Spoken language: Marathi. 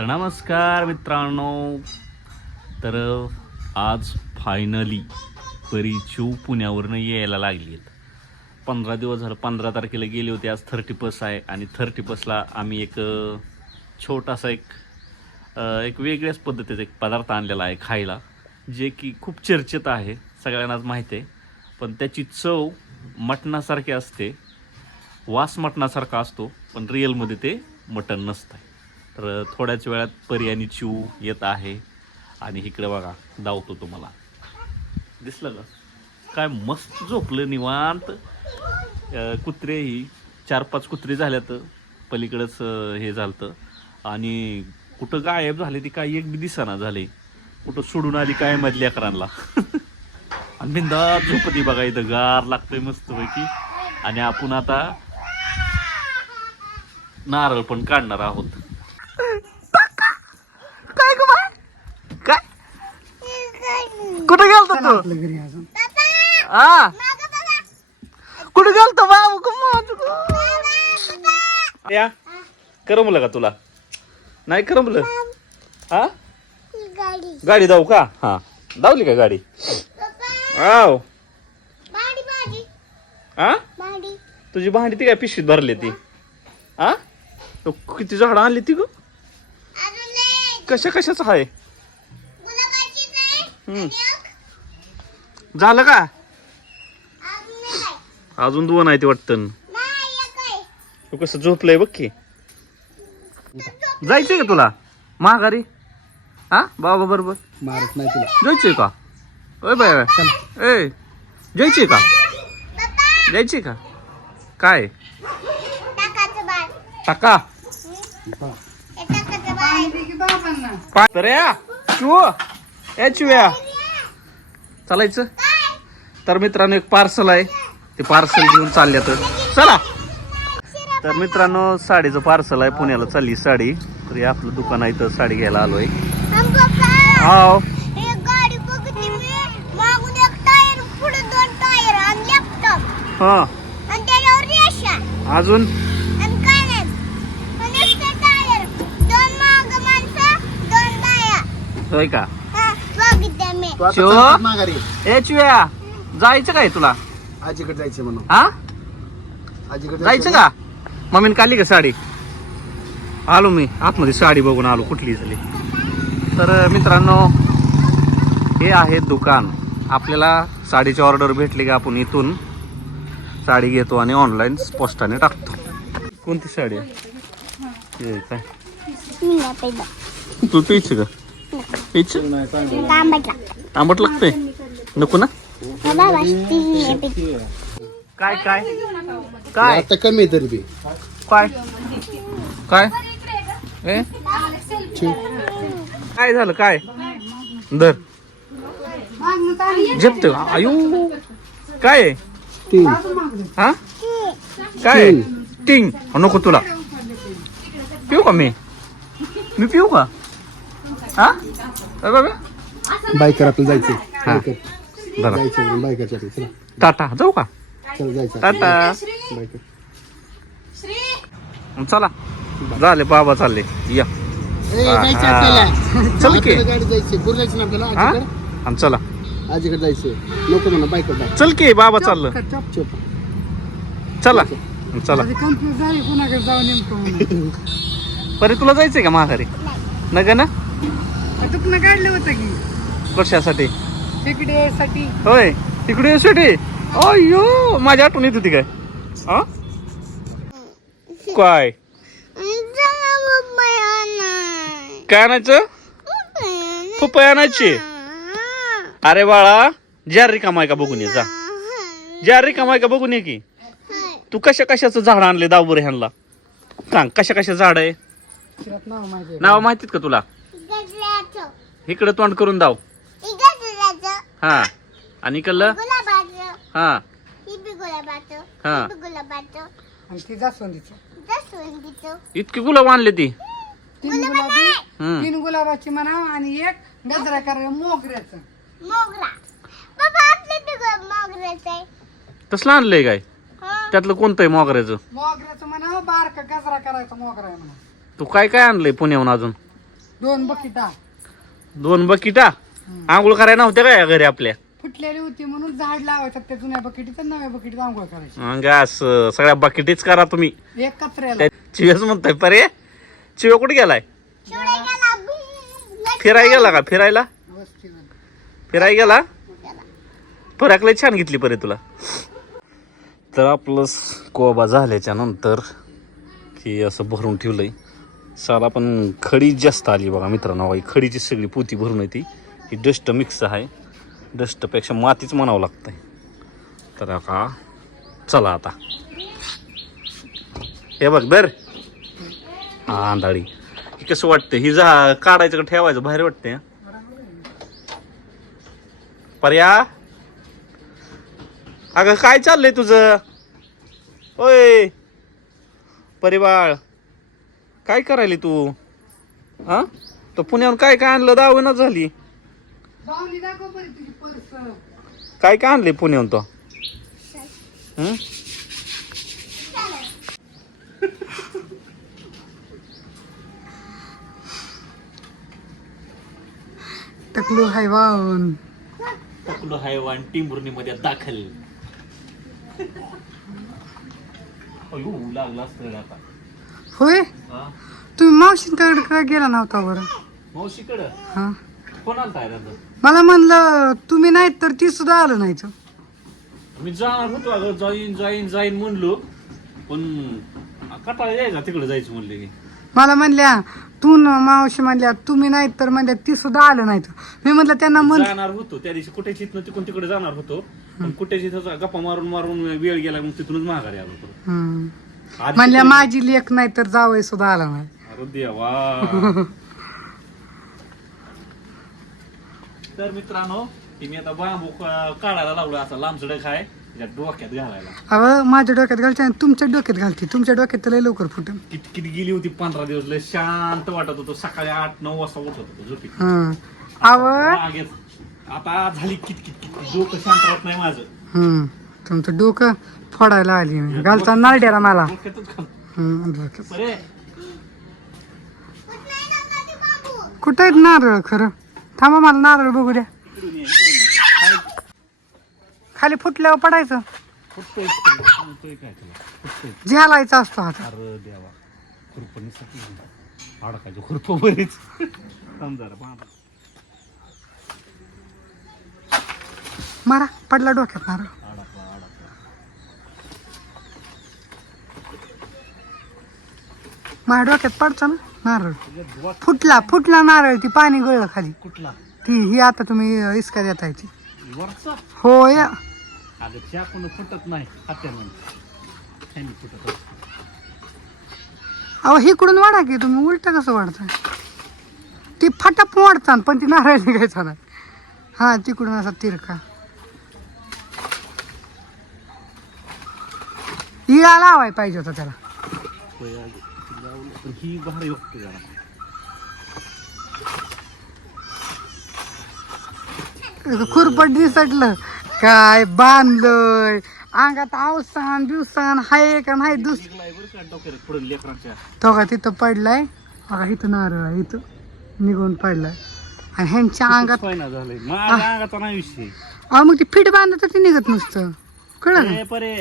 तर नमस्कार मित्रांनो. तर आज फायनली परीचू पुण्यावरनं यायला लागली आहेत पंधरा दिवस झालं पंधरा तारखेला गेले होते आज थर्टी पस आहे आणि थर्टी पसला आम्ही एक छोटासा एक एक वेगळ्याच पद्धतीचा एक पदार्थ आणलेला आहे खायला जे की खूप चर्चेत आहे सगळ्यांनाच माहिती आहे. पण त्याची चव मटणासारखी असते वास मटणासारखा असतो पण रिअलमध्ये ते मटण नसतं तर थोड्याच वेळात परी आणि चिव येत आहे. आणि इकडे बघा धावतो तुम्हाला. दिसलं का? काय मस्त झोपलं निवांत. कुत्रेही कुत्रे ही चार पाच कुत्रे झाल्यात. पलीकडंच हे झालं आणि कुठं गायब झाले ती काय एक बी दिसाना झाले. कुठं सोडून आली काय मधल्या अकरांना आणि बिंदा झोपती बघा इथं. गार लागतंय मस्त पैकी आणि आपण आता नारळ पण काढणार आहोत काय ग बाय काय कुठे गेलतो तू? हा? कुठे गेलतो बाबू? या. करमलं का तुला? नाही करमलं हा? गाडी. जाऊ का? हा. धावली का गाडी? आव. हा तुझी भांडी ती काय पिशवीत भरली ती? हा तो किती झाडं आणली ती ग? कशा कशाच आहे. हम्म. झालं का? अजून दोन आहे ते वाटतं. तू कसं झोपलंय बघ की. जायचंय का तुला? महागारी हा? बाबा बरोबर मारत नाही तुला. जायचंय का? ओय बाय बाय. ए जायचंय का? जायचंय का? काय? टाका. पा- तर या चिव या चिव्या चालायचं? तर मित्रांनो एक पार्सल आहे. ते पार्सल घेऊन चालले तर चला. तर मित्रांनो साडीचं पार्सल आहे. पुण्याला चालली साडी. तर हे आपलं दुकान आहे तर साडी घ्यायला आणि लॅपटॉप हा. रेषा. अजून? आणि काय तू आता शिव? माघारी. ए चिव्या जायचं काय तुला? आजीकडे जायचं म्हणून. हा? आजीकडे जायचं का? मम्मीने काढली का साडी? आलो मी. आतमध्ये साडी बघून आलो कुठली झाली. तर मित्रांनो हे आहे दुकान. आपल्याला साडीची ऑर्डर भेटली का आपण इथून? साडी घेतो आणि ऑनलाईन पोस्टाने टाकतो. कोणती साडी आहे? हे काय? मी नाही पाहिलं. तू प्यायची का? प्यायची आंबट लागते नको ना? बाबा काय काय? काय आता कमी आहे तरी बी. काय? काय? ए काय झालं काय? दर झेपत आयु. काय? आहे? तीन. हा? काय? आहे? टिंग. नको तुला. पिऊ का मी? मी पिऊ का? हा? बाबा बायकर आपल्याला जायचं. हा. बायकर. बरं. जायचं बायकरच्या आधी. चला. टाटा जाऊ का? चल जायचं. टाटा. बायकर. चला. झाले बाबा चालले. या. ए, जायचं हा. आपल्याला. चल की. आपल्याला गाडी जायची. कुठं जायचं ना आपल्याला? हा? आजीकडे? आणि चला. आजीकडे जायचं. नको म्हणा बायकर चल की बाबा चाललं. चोप चला चला. झाली कुणाकडे जाऊन नेमकं परे तुला जायचंय का माघारी? नग ना? तुकनं काढलं होतं की. कशासाठी तिकडे यायसाठी होय तिकडे येण्यासाठी अयो माझी आठवण येत होती काय? हा? काय? काय आणायचं? पपई आणायची. अरे बाळा जार रिकामाय का बघून ये जा. जार रिकामाय का बघून ये की. तू कशा कशाचं झाड आणले दावबर ह्यांना? सांग कशा कशा झाड आहे? नाव माहितीत का तुला? इकडे तोंड करून दाव. हा. आणि इकडलं? गुलाबाचं. हा. ही गुलाबाचं. हा. ही. गुलाबाचं. आणि ती जास्वंदीचं. जास्वंदीचं. इतकी गुलाब आणले ती. तीन गुलाबी हम्म. तीन गुलाबाची म्हणा आणि एक गजरा कर मोगऱ्याचं तसलं आणलंय काय? हा. त्यातलं कोणतं आहे मोगऱ्याचं? मोगऱ्याचं म्हणा बारका गजरा करायचा मोगरा आहे म्हणा तू काय काय आणलंय पुण्याहून अजून? दोन बकिटा. दोन बकिटा? आंघोळ करायला नव्हत्या काय घरी आपल्या? फुटलेली होती म्हणून झाड लावायचं त्या जुन्या बकेटीत आणि नव्या बकेटीत आंघोळ करायची. मग असं सगळ्या बकेटीच करा तुम्ही. एक कचऱ्याला. चिव्याच म्हणताय परे चिव्या कुठे गेलाय? फिरायला गेला का? फिरायला. फिरायला गेला? फराकले छान घेतली परे तुला. तर आपलं कोबा झाल्याच्यानंतर की असं भरून ठेवलंय. साला पण खडी जास्त आली बघा मित्रांनो. बाई खडीची सगळी पोती भरून येते ही डस्ट मिक्स आहे. डस्टपेक्षा मातीच म्हणावं लागतंय. तर का चला आता. हे बघ दर हा आंधळी. ही कसं वाटतं ही जा काढायचं का ठेवायचं? बाहेर वाटतंय पर्या? अगं काय चाललंय तुझं? ओय! परिबाळ. काय करायली तू? हा? तो पुण्याहून काय काय आणलं? दावणच झाली. काय काय आणले पुण्याहून तो? हं? टकलू हाय वाहून टकलो हैवान टिंबुर्णीमध्ये दाखल. अयो लागला असतं आता. होय? तुम्ही मावशींकडे का गेला नव्हता बरं? मावशीकडं? हा. मला म्हणलं तुम्ही नाहीत तर ती सुद्धा आलं नाही. मी जाणार होतो अगं जाईन जाईन जाईन म्हणलो. पण कटाळा यायचा तिकडे जायचं म्हणले की. मला म्हणल्या तू न मावशी म्हणल्या तुम्ही नाहीत तर म्हणल्या ती सुद्धा आलं नाही तर. मी म्हटलं त्यांना म्हण जाणार होतो. त्या दिवशी कुठेच इथनं तिकडून तिकडे जाणार होतो. पण कुठेच इथं गप्पा मारून मारून वेळ गेला मग तिथूनच माघारी आलो परत. हम्म. म्हणल्या माझी लेख नाही तर जावई सुद्धा आला नाही. अरे देवा. तर मित्रांनो मी आता बांबू काढायला लावलो असा लांबसडक आहे त्याच्या डोक्यात घालायला. अहो माझ्या डोक्यात घालते आणि तुमच्या डोक्यात घालते. तुमच्या डोक्यात तर लय लवकर फुटेल किती किती गेली होती पंधरा दिवस लय शांत वाटत होतो. सकाळी आठ नऊ वाजता उठत होतो झोपी हं. अहो. आता झाली कित डोकं शांत राहत नाही माझं. तुमचं डोकं फोडायला आली मी. घालता नारड्याला मला. कुठं आहेत नारळ खरं? थांबा मला नारळ बघू द्या. खाली फुटल्यावर पडायचं. झेलायचा असतो हात मारा पडला डोक्यात नारळ. माझ्या डोक्यात पडचा ना नारळ. फुटला फुटला नारळ ती पाणी गळलं खाली. कुठला? ती ही आता तुम्ही इसका वरचा? अगं फुटत नाही हात्यानं ह्यानी फुटत असतं. अहो इकडून वाढा की तुम्ही उलट कसं वाढताय ती फटाप वाढता पण ती नारळ निघायचा नाही. हा तिकडून असा तिरका. इळा लावाय पाहिजे होता त्याला. ती. पण ही भारी वाटते जरा खुरपट दिसटलं काय बांधलंय? अंगात अवसान बिवसान हाय का नाही दुस पुढे लेकरांच्या तो का तिथं पडलाय? बघा इथं नारळ आहे इथं निघून पडलाय. आणि ह्यांच्या अंगात फायना झालंय. माझ्या अंगाचा नाही विषय. अहो मग ती फिट बांधत ते निघत नुसतं. कळलं का? ए, परे.